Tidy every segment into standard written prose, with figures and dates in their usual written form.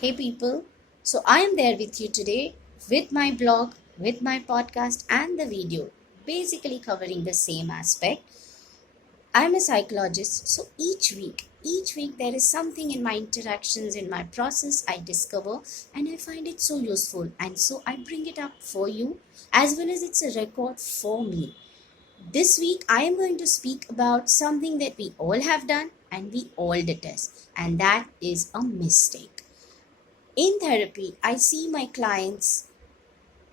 Hey people, so I am there with you today with my blog, with my podcast, and the video, basically covering the same aspect. I'm a psychologist, so each week there is something in my interactions, in my process I discover, and I find it so useful, and so I bring it up for you as well as it's a record for me. This week, I am going to speak about something that we all have done and we all detest, and that is a mistake. In therapy, I see my clients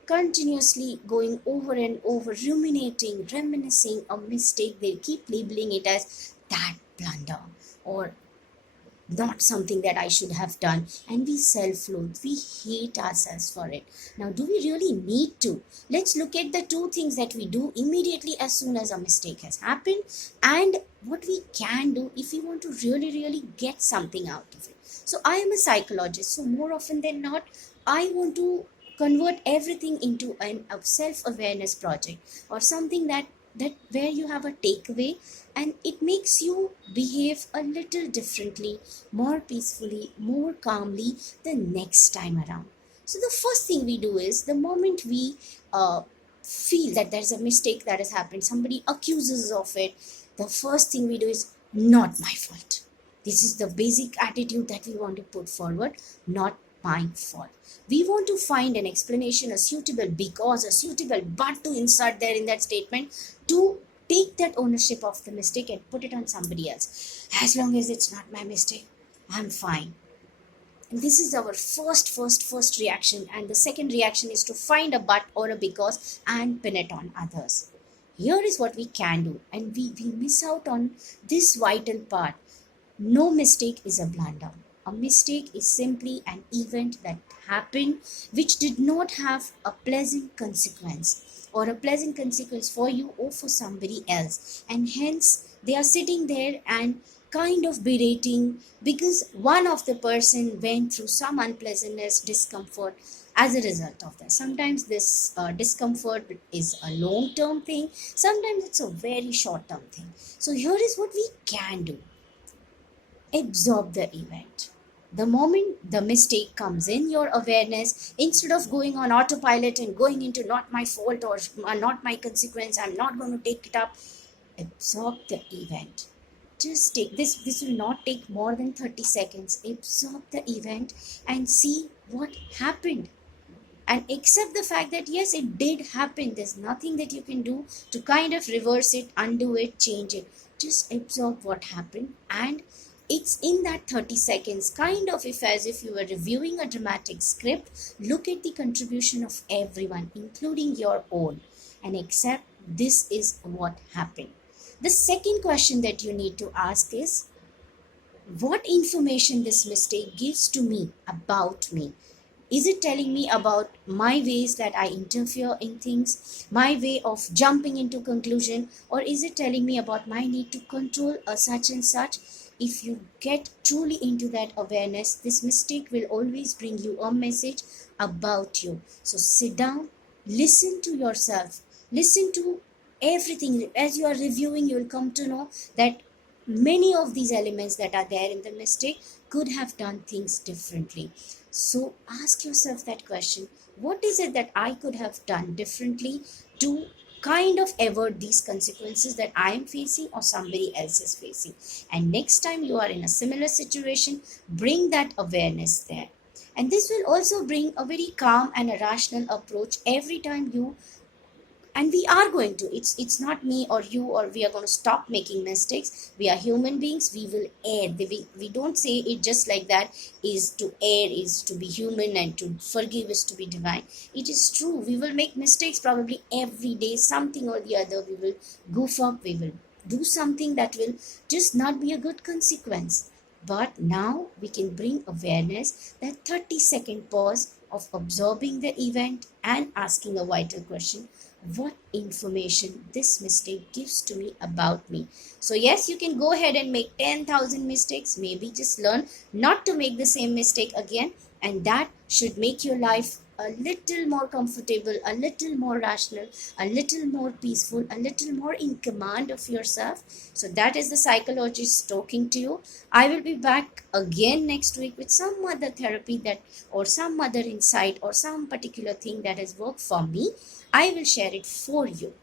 continuously going over and over, ruminating, reminiscing a mistake. They keep labeling it as that blunder or not something that I should have done. And we self loathe, we hate ourselves for it. Now, do we really need to? Let's look at the two things that we do immediately as soon as a mistake has happened and what we can do if we want to really get something out of it. So, I am a psychologist, so more often than not, I want to convert everything into a self-awareness project or something that where you have a takeaway and it makes you behave a little differently, more peacefully, more calmly the next time around. So the first thing we do is the moment we feel that there's a mistake that has happened, somebody accuses us of it, the first thing we do is not my fault. This is the basic attitude that we want to put forward, not my fault. We want to find an explanation, a suitable because, a suitable but to insert there in that statement to take that ownership of the mistake and put it on somebody else. As long as it's not my mistake, I'm fine. And this is our first reaction. And the second reaction is to find a but or a because and pin it on others. Here is what we can do. And we miss out on this vital part. No mistake is a blunder. A mistake is simply an event that happened which did not have a pleasant consequence or a pleasant consequence for you or for somebody else. And hence they are sitting there and kind of berating because one of the person went through some unpleasantness, discomfort as a result of that. Sometimes this discomfort is a long term thing, sometimes it's a very short term thing. So here is what we can do. Absorb the event. The moment the mistake comes in your awareness, instead of going on autopilot and going into not my fault or not my consequence, I'm not going to take it up, absorb the event. Just take this will not take more than 30 seconds. Absorb the event and see what happened. And accept the fact that yes, it did happen. There's nothing that you can do to kind of reverse it, undo it, change it. Just absorb what happened, and it's in that 30 seconds, kind of if as if you were reviewing a dramatic script, look at the contribution of everyone, including your own, and accept this is what happened. The second question that you need to ask is, what information this mistake gives to me about me? Is it telling me about my ways that I interfere in things, my way of jumping into conclusion, or is it telling me about my need to control a such and such? If you get truly into that awareness, this mistake will always bring you a message about you. So sit down, listen to yourself, listen to everything. As you are reviewing, you will come to know that many of these elements that are there in the mistake could have done things differently. So ask yourself that question, what is it that I could have done differently to kind of avoid these consequences that I am facing or somebody else is facing? And next time you are in a similar situation, bring that awareness there. And this will also bring a very calm and a rational approach every time you, and we are going to, it's not me or you or we are going to stop making mistakes. We are human beings, we will err. We don't say it just like that. Is to err is to be human and to forgive is to be divine. It is true, we will make mistakes probably every day, something or the other. We will goof up, we will do something that will just not be a good consequence. But now we can bring awareness, that 30-second pause of absorbing the event and asking a vital question, what information this mistake gives to me about me. So yes, you can go ahead and make 10,000 mistakes, maybe just learn not to make the same mistake again, and that should make your life a little more comfortable, a little more rational, a little more peaceful, a little more in command of yourself. So that is the psychologist talking to you. I will be back again next week with some other therapy that, or some other insight, or some particular thing that has worked for me. I will share it for you.